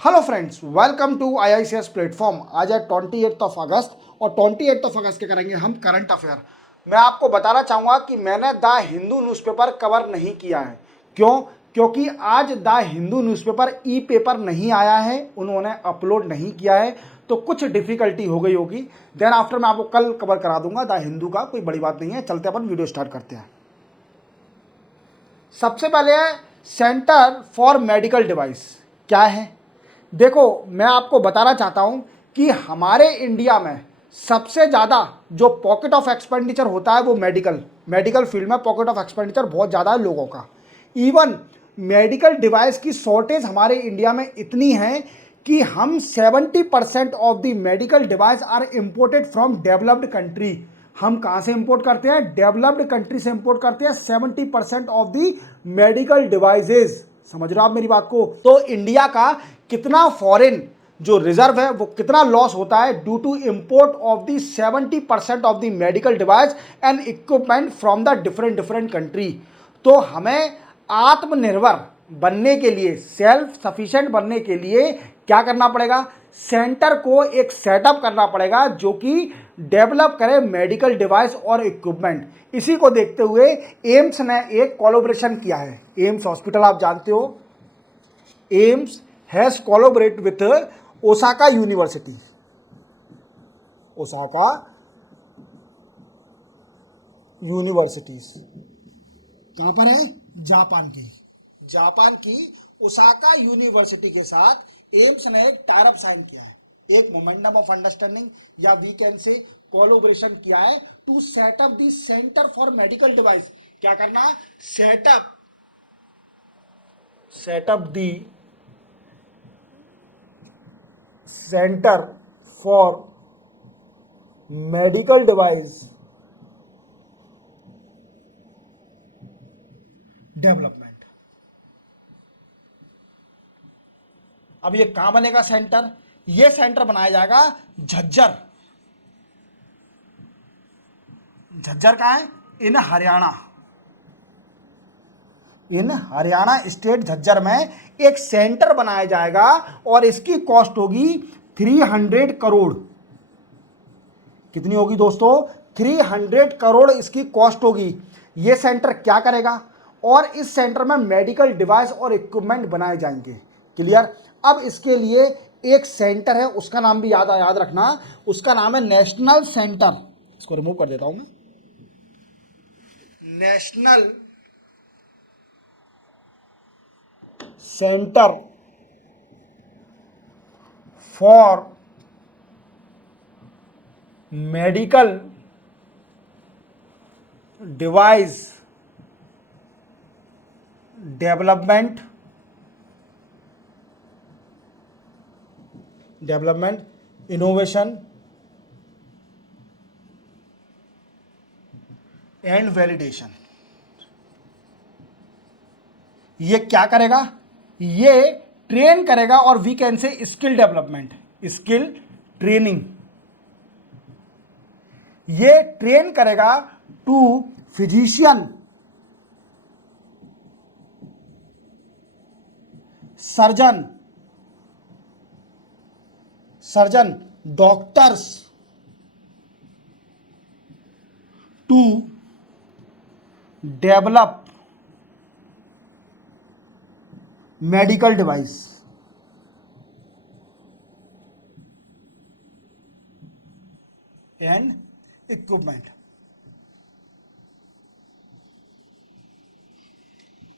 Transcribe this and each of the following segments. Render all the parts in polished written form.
Hello friends, welcome to IICS platform. आज है 28 अगस्त और 28 अगस्त के करेंगे हम करंट अफेयर। मैं आपको बताना चाहूँगा कि मैंने द हिंदू न्यूज़पेपर कवर नहीं किया है। क्यों? क्योंकि आज the Hindu newspaper E paper नहीं आया है, उन्होंने अपलोड नहीं किया है, तो कुछ डिफिकल्टी हो गई होगी। देन आफ्टर मैं आपको कल कवर करा दूंगा द हिंदू का, कोई बड़ी बात नहीं है। चलते अपन वीडियो स्टार्ट करते हैं। सबसे पहले है सेंटर फॉर मेडिकल डिवाइस। क्या है? देखो, मैं आपको बताना चाहता हूं कि हमारे इंडिया में सबसे ज़्यादा जो पॉकेट ऑफ एक्सपेंडिचर होता है वो मेडिकल फील्ड में पॉकेट ऑफ एक्सपेंडिचर बहुत ज़्यादा है लोगों का। इवन मेडिकल डिवाइस की शॉर्टेज हमारे इंडिया में इतनी है कि हम 70% of the medical device are imported from developed country. हम कहाँ से इंपोर्ट करते हैं? डेवलप्ड कंट्री से इंपोर्ट करते हैं 70% ऑफ द मेडिकल डिवाइसेस। समझ रहे हो आप मेरी बात को? तो इंडिया का कितना फॉरेन जो रिजर्व है वो कितना लॉस होता है due to import of the 70% of the medical device and equipment from the different different country. तो हमें आत्मनिर्भर बनने के लिए, सेल्फ सफिशिएंट बनने के लिए क्या करना पड़ेगा? सेंटर को एक सेटअप करना पड़ेगा जो कि डेवलप करे मेडिकल डिवाइस और इक्विपमेंट। इसी को देखते हुए एम्स ने एक कोलैबोरेशन किया है। एम्स हॉस्पिटल आप जानते हो, AIIMS has collaborate with Osaka university. Osaka universities कहां पर है? जापान की ओसाका यूनिवर्सिटी के साथ एम्स ने एक टाइप साइन किया है, एक मोमेंडम ऑफ अंडरस्टैंडिंग या वी कैन से कोलैबोरेशन किया है to set up the centre for medical device. क्या करना है? Set up the centre for medical device development. अब ये कहां बनेगा सेंटर? ये सेंटर बनाया जाएगा झज्जर। झज्जर कहाँ है? इन हरियाणा। इन हरियाणा स्टेट झज्जर में एक सेंटर बनाया जाएगा और इसकी कॉस्ट होगी 300 करोड़। कितनी होगी दोस्तों? 300 करोड़ इसकी कॉस्ट होगी। ये सेंटर क्या करेगा? और इस सेंटर में मेडिकल डिवाइस और इक्विपमेंट बनाए जाएंगे। क्लियर? अब इसके लिए एक सेंटर है, उसका नाम भी याद रखना। उसका नाम है नेशनल सेंटर। इसको रिमूव कर देता हूं मैं। National centre for medical device development innovation and validation. ये क्या करेगा? ये ट्रेन करेगा और we can say skill development, skill training. ये ट्रेन करेगा to physician, surgeon, doctors to develop medical device and equipment.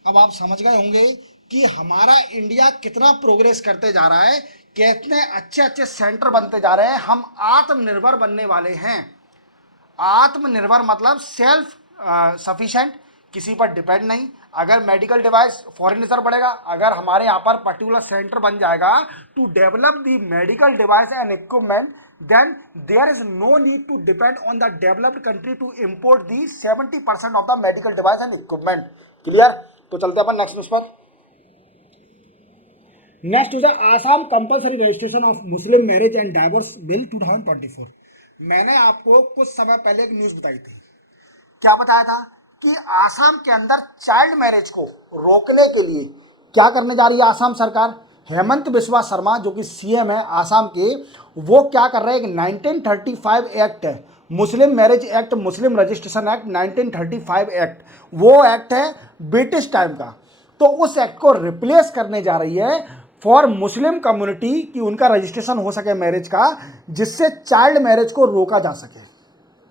अब आप समझ गए होंगे कि हमारा इंडिया कितना प्रोग्रेस करते जा रहा है, कितने अच्छे अच्छे सेंटर बनते जा रहे हैं। हम आत्मनिर्भर बनने वाले हैं। आत्मनिर्भर मतलब सेल्फ सफिशिएंट, किसी पर डिपेंड नहीं। अगर मेडिकल डिवाइस फॉरेन रिजर्व बढ़ेगा, अगर हमारे यहाँ पर पर्टिकुलर सेंटर बन जाएगा to develop the medical device and equipment, then there is no need to depend on the developed country to import the 70% of the medical device and equipment. Clear? तो चलते अपन next news पर। Next news है Assam compulsory registration of Muslim marriage and divorce bill 2024। मैंने आपको कुछ समय पहले एक न्यूज बताई थी। क्या बताया था? कि आसाम के अंदर चाइल्ड मैरिज को रोकने के लिए क्या करने जा रही है आसाम सरकार? हेमंत बिस्वा शर्मा जो कि सीएम है आसाम के, वो क्या कर रहे हैं, एक 1935 एक्ट है, मुस्लिम मैरिज एक्ट, मुस्लिम रजिस्ट्रेशन एक्ट 1935 एक्ट, वो एक्ट है ब्रिटिश टाइम का। तो उस एक्ट को रिप्लेस करने जा रही है फॉर मुस्लिम कम्युनिटी कि उनका रजिस्ट्रेशन हो सके मैरिज का, जिससे चाइल्ड मैरिज को रोका जा सके,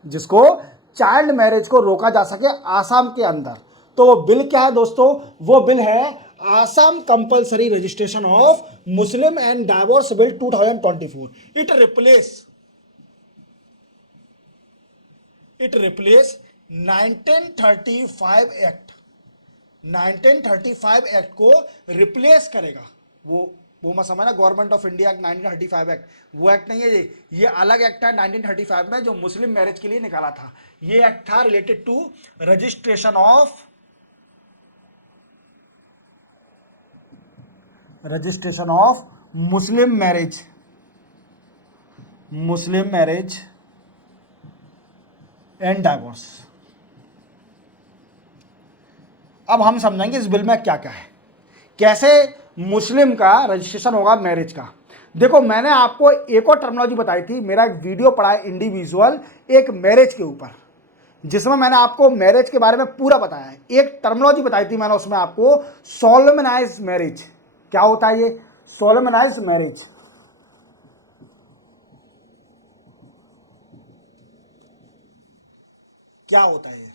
जिसको चाइल्ड मैरिज को रोका जा सके आसाम के अंदर। तो वो बिल क्या है दोस्तों, वो बिल है Assam compulsory registration of Muslim and divorce bill 2024। It replace 1935 act, 1935 act को रिप्लेस करेगा। वो मत समझना government of India act 1935 act, वो एक्ट नहीं है ये अलग एक्ट है 1935 में जो मुस्लिम मैरिज के लिए निकाला था। ये एक्ट था related to registration of Muslim marriage and divorce. अब हम समझेंगे इस बिल में क्या क्या है, कैसे मुस्लिम का रजिस्ट्रेशन होगा मैरिज का। देखो मैंने आपको एक और टर्मिनोलॉजी बताई थी, मेरा एक वीडियो पड़ा है इंडिविजुअल एक मैरिज के ऊपर, जिसमें मैंने आपको मैरिज के बारे में पूरा बताया है। एक टर्मिनोलॉजी बताई थी मैंने उसमें आपको, सोलमनाइज्ड मैरिज। क्या होता है ये सोलमनाइज्ड मैरिज? क्या होता है ये?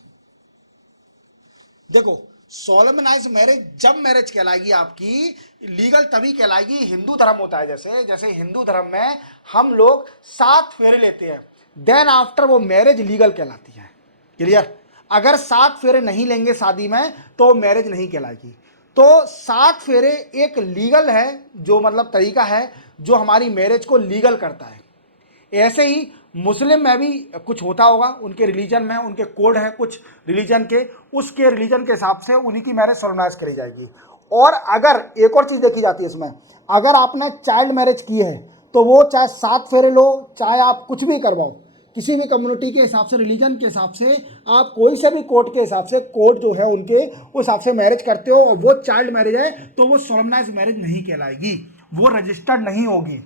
देखो सोलमनाइज्ड मैरिज जब मैरिज कहलाएगी आपकी लीगल तभी कहलाएगी, हिंदू धर्म होता है जैसे हिंदू धर्म में हम लोग 7 फेरे लेते हैं, देन आफ्टर वो मैरिज लीगल कहलाती है। क्लियर? अगर 7 फेरे नहीं लेंगे शादी में तो मैरिज नहीं कहलाएगी। तो 7 फेरे एक लीगल है, जो मतलब तरीका है जो हमारी मैरिज को लीगल करता है। ऐसे ही मुस्लिम में भी कुछ होता होगा, उनके रिलीजन में उनके कोड है कुछ रिलीजन के, उसके रिलीजन के हिसाब से उन्हीं की मैरिज सोलमनाइज करी जाएगी। और अगर एक और चीज़ देखी जाती है इसमें, अगर आपने चाइल्ड मैरिज की है तो वो चाहे 7 फेरे लो, चाहे आप कुछ भी करवाओ, किसी भी कम्युनिटी के हिसाब से, रिलीजन के हिसाब से, आप कोई से भी कोड के हिसाब से, कोड जो है उनके उस हिसाब से मैरिज करते हो और वो चाइल्ड मैरिज है तो वो सोलमनाइज मैरिज नहीं कहलाएगी, वो रजिस्टर्ड नहीं होगी।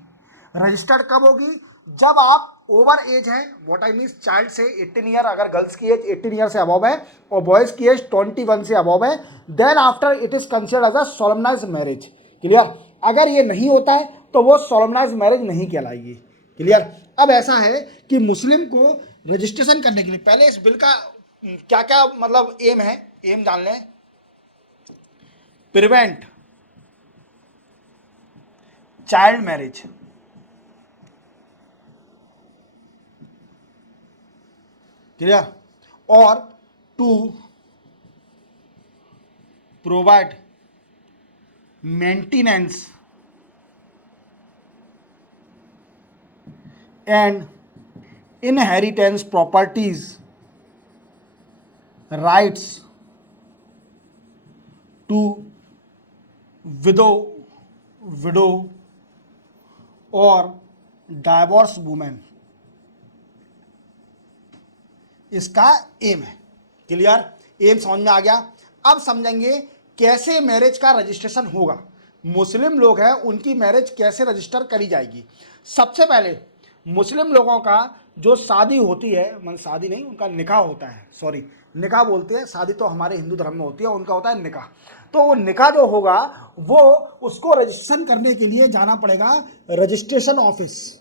रजिस्टर्ड कब होगी? जब आप ओवर एज है, व्हाट आई मीन चाइल्ड से 18 ईयर, अगर गर्ल्स की एज 18 ईयर से अबव है और बॉयज़ की एज 21 से अबव है, then after it is considered as a solemnize marriage. Clear? अगर ये नहीं होता है तो वो सोलमनाइज मैरिज नहीं कहलाएगी। क्लियर? अब ऐसा है कि मुस्लिम को रजिस्ट्रेशन करने के लिए पहले इस बिल का क्या क्या मतलब एम है, एम जान लें। प्रिवेंट चाइल्ड मैरिज, क्लियर, और to provide maintenance and inheritance properties rights to widow और डाइवोर्स वुमेन, इसका एम है। क्लियर? एम समझ में आ गया। अब समझेंगे कैसे मैरिज का रजिस्ट्रेशन होगा, मुस्लिम लोग हैं उनकी मैरिज कैसे रजिस्टर करी जाएगी। सबसे पहले मुस्लिम लोगों का जो शादी होती है, मतलब शादी नहीं, उनका निकाह होता है, सॉरी निकाह बोलते हैं, शादी तो हमारे हिंदू धर्म में होती है, उनका होता है निकाह। तो वो निकाह जो होगा वो उसको रजिस्ट्रेशन करने के लिए जाना पड़ेगा registration office,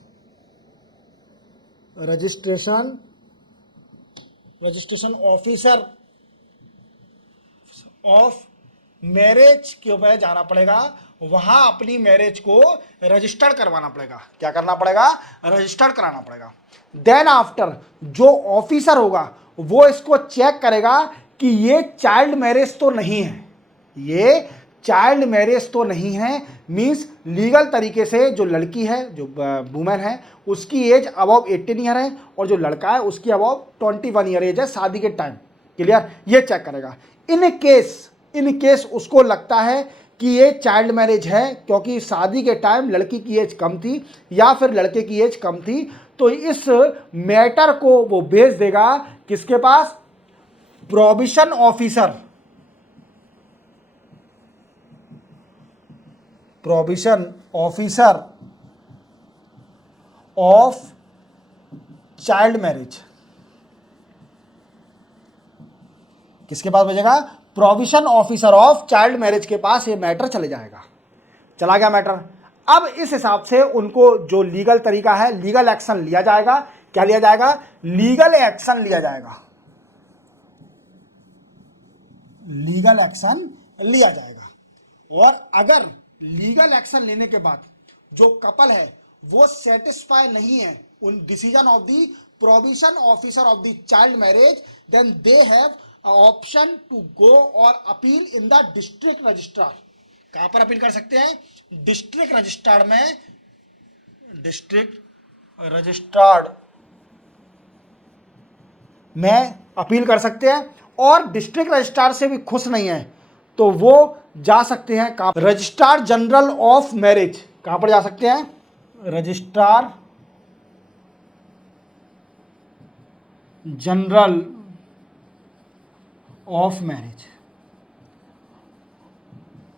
registration officer of marriage के ऊपर जाना पड़ेगा, वहां अपनी मैरिज को रजिस्टर्ड करवाना पड़ेगा। क्या करना पड़ेगा? रजिस्टर्ड कराना पड़ेगा। देन आफ्टर जो ऑफिसर होगा वो इसको चेक करेगा कि ये चाइल्ड मैरिज तो नहीं है, ये चाइल्ड मैरिज तो नहीं है, मींस लीगल तरीके से जो लड़की है, जो वुमेन है, उसकी एज अबव 18 ईयर है और जो लड़का है उसकी अबव 21 ईयर एज है शादी के टाइम। क्लियर? ये चेक करेगा। इन केस उसको लगता है कि ये चाइल्ड मैरिज है क्योंकि शादी के टाइम लड़की की एज कम थी या फिर लड़के की एज कम थी, तो इस मैटर को वो भेज देगा किसके पास? Prohibition officer of child marriage, किसके पास भेजेगा? Prohibition officer of child marriage के पास ये मैटर चले जाएगा। चला गया मैटर। अब इस हिसाब से उनको जो लीगल तरीका है, लीगल एक्शन लिया जाएगा। क्या लिया जाएगा? लीगल एक्शन लिया जाएगा। लीगल एक्शन लिया जाएगा। और अगर लीगल एक्शन लेने के बाद जो कपल है वो सेटिस्फाई नहीं है उन decision of the prohibition officer of the child marriage, then they have option to go और appeal in the district registrar. कहां पर अपील कर सकते हैं? डिस्ट्रिक्ट रजिस्ट्रार में, डिस्ट्रिक्ट रजिस्ट्रार में अपील कर सकते हैं। और डिस्ट्रिक्ट रजिस्ट्रार से भी खुश नहीं है तो वो जा सकते हैं कहां? Registrar general of marriage. कहां पर जा सकते हैं? Registrar general of marriage.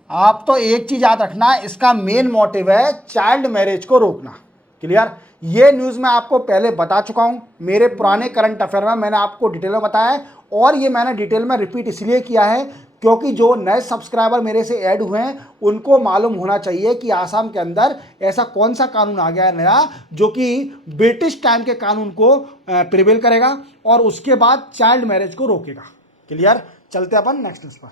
आप तो एक चीज याद रखना, इसका मेन मोटिव है चाइल्ड मैरिज को रोकना। क्लियर? ये न्यूज़ मैं आपको पहले बता चुका हूं, मेरे पुराने करंट अफेयर में मैंने आपको डिटेल में बताया है। और ये मैंने डिटेल में रिपीट इसलिए किया है क्योंकि जो नए सब्सक्राइबर मेरे से ऐड हुए हैं उनको मालूम होना चाहिए कि आसाम के अंदर ऐसा कौन सा कानून आ गया है नया जो कि ब्रिटिश टाइम के कानून को प्रिवेल करेगा और उसके बाद चाइल्ड मैरिज को रोकेगा। क्लियर? चलते अपन नेक्स्ट न्यूज़ पर।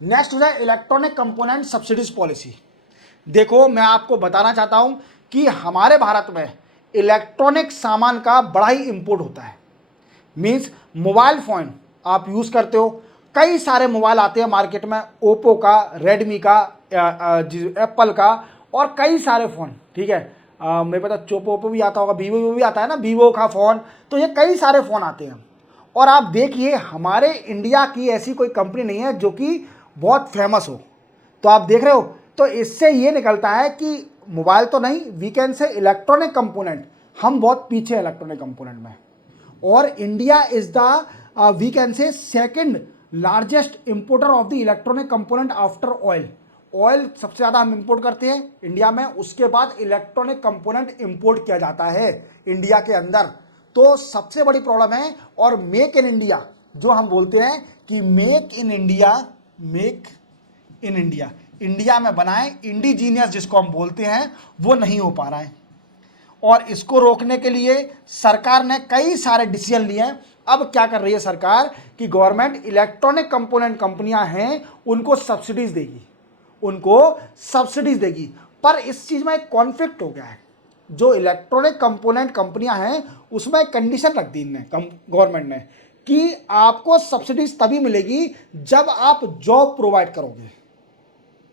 नेक्स्ट हो जाए इलेक्ट्रॉनिक कंपोनेंट सब्सिडीज पॉलिसी। देखो, मैं आपको बताना चाहता हूं कि हमारे भारत में इलेक्ट्रॉनिक सामान का बड़ा ही इंपोर्ट होता है। मीन्स मोबाइल फ़ोन आप यूज़ करते हो, कई सारे मोबाइल आते हैं मार्केट में, ओप्पो का, रेडमी का, एप्पल का और कई सारे फ़ोन। ठीक है, मेरे पता ओप्पो भी आता होगा, वीवो भी आता है ना, वीवो का फ़ोन। तो ये कई सारे फ़ोन आते हैं। और आप देखिए हमारे इंडिया की ऐसी कोई कंपनी नहीं है जो कि बहुत फेमस हो। तो आप देख रहे हो, तो इससे ये निकलता है कि मोबाइल तो नहीं, we can say electronic component हम बहुत पीछे हैं इलेक्ट्रॉनिक कंपोनेंट में। और India is the we can say second largest importer of the electronic component after oil. Oil सबसे ज़्यादा हम इंपोर्ट करते हैं इंडिया में, उसके बाद इलेक्ट्रॉनिक कंपोनेंट इंपोर्ट किया जाता है इंडिया के अंदर। तो सबसे बड़ी प्रॉब्लम है। और मेक इन इंडिया जो हम बोलते हैं कि make in India, make in India, India में बनाए, इंडिजीनियस जिसको हम बोलते हैं, वो नहीं हो पा रहा है। और इसको रोकने के लिए सरकार ने कई सारे डिसीजन लिए हैं। अब क्या कर रही है सरकार कि गवर्नमेंट इलेक्ट्रॉनिक कंपोनेंट कंपनियां हैं उनको सब्सिडीज देगी, उनको सब्सिडीज देगी। पर इस चीज में एक कॉन्फ्लिक्ट हो गया है। जो इलेक्ट्रॉनिक कंपोनेंट कंपनियां हैं उसमें एक कंडीशन रख दी इनने, गवर्नमेंट ने, कि आपको सब्सिडीज तभी मिलेगी जब आप जॉब प्रोवाइड करोगे।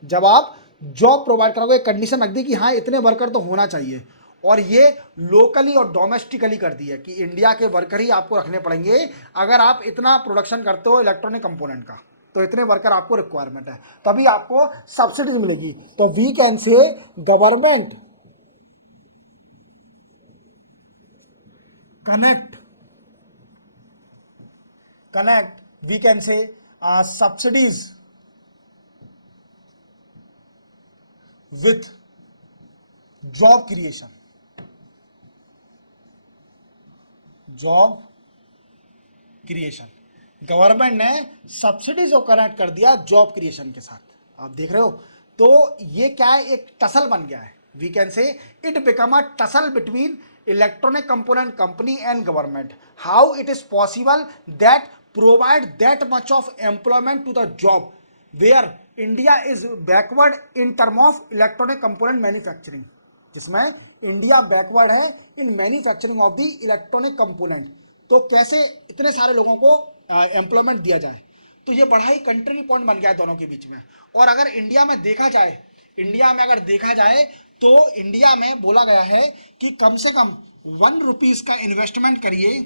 जब आप जॉब प्रोवाइड करोगे, कंडीशन रख दी कि हाँ इतने वर्कर तो होना चाहिए। और ये लोकली और डोमेस्टिकली कर दी है कि इंडिया के वर्कर ही आपको रखने पड़ेंगे। अगर आप इतना प्रोडक्शन करते हो इलेक्ट्रॉनिक कंपोनेंट का तो इतने वर्कर आपको रिक्वायरमेंट है, तभी आपको सब्सिडीज मिलेगी। तो we can say government connect we can say subsidies with job creation, job creation. Government ने सब्सिडीज को कनेक्ट कर दिया जॉब क्रिएशन के साथ। आप देख रहे हो, तो ये क्या है, एक टसल बन गया है। We can say it become a tussle between electronic component company and government. How it is possible that provide that much of employment to the job where India is backward in term of electronic component manufacturing, जिसमें India backward है in manufacturing of the electronic component. तो कैसे इतने सारे लोगों को employment दिया जाए? तो ये बड़ा ही कंट्री पॉइंट बन गया है दोनों के बीच में। और अगर इंडिया में देखा जाए, तो इंडिया में बोला गया है कि कम से कम 1 रुपीज का इन्वेस्टमेंट करिए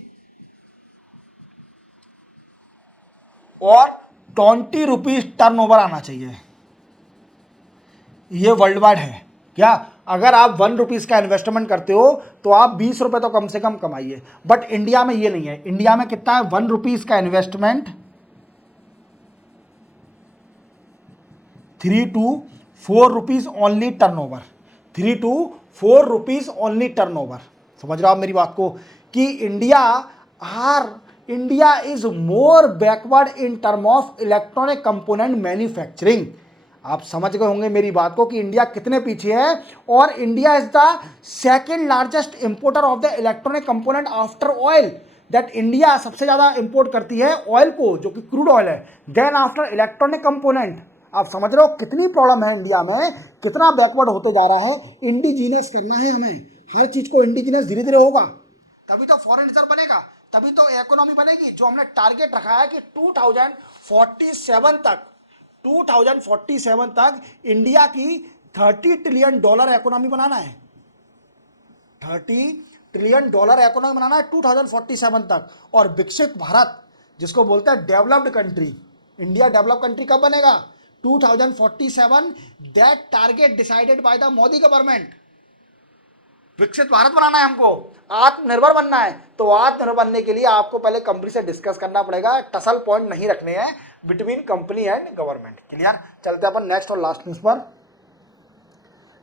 और 20 रुपीज टर्नओवर आना चाहिए। ये वर्ल्ड वाइड है क्या? अगर आप 1 रुपीज का इन्वेस्टमेंट करते हो तो आप 20 रुपए तो कम से कम कमाइए। बट इंडिया में ये नहीं है। इंडिया में कितना है? 1 रुपीज का investment 3 to ₹4 only turnover, 3 to 4 rupees only turnover. समझ रहे हो आप मेरी बात को कि India is more backward in term of electronic component manufacturing. आप समझ गए होंगे मेरी बात को कि इंडिया कितने पीछे है, और India is the second largest importer of the electronic component after oil. That India सबसे ज्यादा इंपोर्ट करती है ऑयल को, जो कि क्रूड ऑयल है, देन आफ्टर इलेक्ट्रॉनिक कंपोनेंट। आप समझ रहे हो कितनी प्रॉब्लम है इंडिया में, कितना बैकवर्ड होते जा रहा है। इंडिजीनियस करना है हमें, हर चीज को इंडिजीनियस धीरे धीरे होगा, तभी तो फॉरेन रिजर्व बनेगा, तभी तो इकोनॉमी बनेगी। जो हमने टारगेट रखा है कि 2047 तक इंडिया की $30 ट्रिलियन इकोनॉमी बनाना है, $30 ट्रिलियन इकोनॉमी बनाना है 2047 तक। और विकसित भारत जिसको बोलते हैं developed country, India develop country कब बनेगा? 2047। That target decided by the Modi government. विकसित भारत बनाना है हमको, आत्मनिर्भर बनना है। तो आत्मनिर्भर बनने के लिए आपको पहले कंपनी से डिस्कस करना पड़ेगा, टसल पॉइंट नहीं रखने हैं between company and government. Clear? चलते अपन नेक्स्ट और लास्ट न्यूज पर।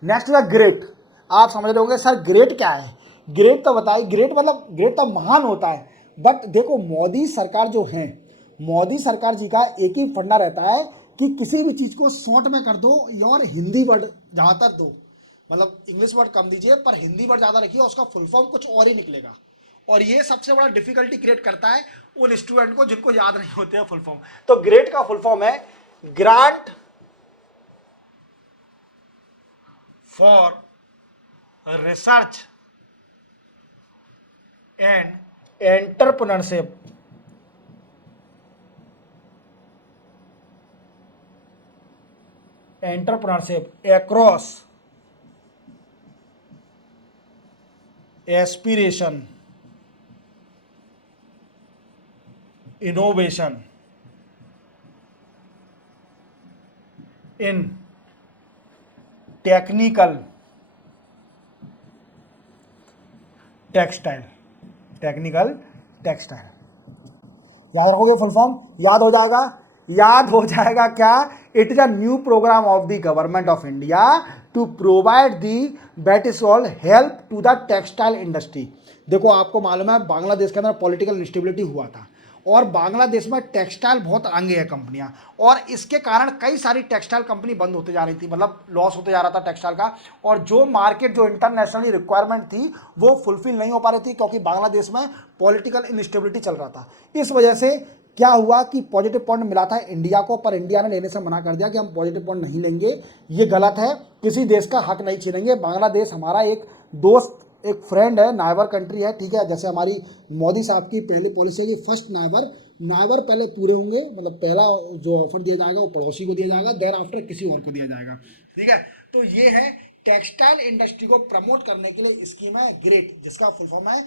नेक्स्ट है ग्रेट। आप समझ रहे होंगे सर ग्रेट क्या है? ग्रेट तो बताइए, ग्रेट मतलब ग्रेट तो महान होता है। बट देखो मोदी सरकार जो है, मोदी सरकार जी का एक ही फंडा रहता है कि किसी भी चीज को शॉर्ट में कर दो और हिंदी वर्ड ज्यादातर दो, मतलब इंग्लिश वर्ड कम दीजिए पर हिंदी वर्ड ज्यादा रखिए, उसका फुल फॉर्म कुछ और ही निकलेगा। और ये सबसे बड़ा डिफिकल्टी क्रिएट करता है उन स्टूडेंट को जिनको याद नहीं होते हैं फुल फॉर्म। तो ग्रेट का फुल फॉर्म है grant for research and entrepreneurship. Entrepreneurship across aspiration, innovation in technical textile. Technical textile याद रखोगे फुल फॉर्म? याद हो जाएगा, याद हो जाएगा क्या? It is a new programme of the government of India to provide the बेटिसॉल help to the textile industry. देखो आपको मालूम है बांग्लादेश के अंदर पॉलिटिकल इंस्टेबिलिटी हुआ था, और बांग्लादेश में टेक्सटाइल बहुत आगे है कंपनियां, और इसके कारण कई सारी टेक्सटाइल कंपनी बंद होते जा रही थी, मतलब लॉस होते जा रहा था टेक्सटाइल का। और जो मार्केट जो इंटरनेशनली रिक्वायरमेंट थी वो फुलफिल नहीं हो पा रही थी, क्योंकि बांग्लादेश में पॉलिटिकल इंस्टेबिलिटी चल रहा था। इस वजह से क्या हुआ कि पॉजिटिव पॉइंट मिला था इंडिया को, पर इंडिया ने लेने से मना कर दिया कि हम पॉजिटिव पॉइंट नहीं लेंगे, ये गलत है, किसी देश का हक नहीं छीनेंगे। बांग्लादेश हमारा एक दोस्त, एक फ्रेंड है, नाइबर कंट्री है, ठीक है। जैसे हमारी मोदी साहब की पहली पॉलिसी है कि फर्स्ट नाइबर पहले पूरे होंगे, मतलब पहला जो ऑफर दिया जाएगा वो पड़ोसी को दिया जाएगा, देन आफ्टर किसी और को दिया जाएगा, ठीक है। तो ये है टेक्सटाइल इंडस्ट्री को प्रमोट करने के लिए स्कीम है ग्रेट, जिसका फुल फॉर्म है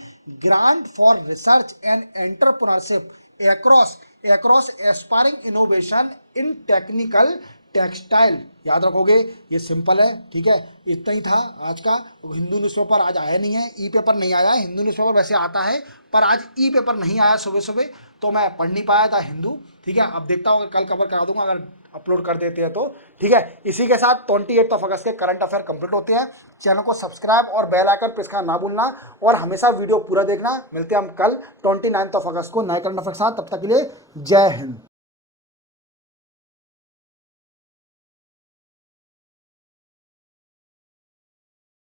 grant for research and entrepreneurship across aspiring innovation in technical textile. याद रखोगे, ये सिंपल है, ठीक है। इतना ही था आज का। हिंदू न्यूज़पेपर आज आया नहीं है, ई पेपर नहीं आया। हिंदू न्यूज़पेपर वैसे आता है पर आज ई पेपर नहीं आया सुबह सुबह, तो मैं पढ़ नहीं पाया था हिंदू, ठीक है। अब देखता हूँ कल कवर करा दूंगा अगर अपलोड कर देते हैं तो, ठीक है। इसी के साथ 28 अगस्त के करंट अफेयर कंप्लीट होते हैं। चैनल को सब्सक्राइब और बेल आइकन प्रेस करना ना भूलना, और हमेशा वीडियो पूरा देखना। मिलते हैं हम कल 29 अगस्त को नए करंट अफेयर के साथ। तब तक के लिए जय हिंद।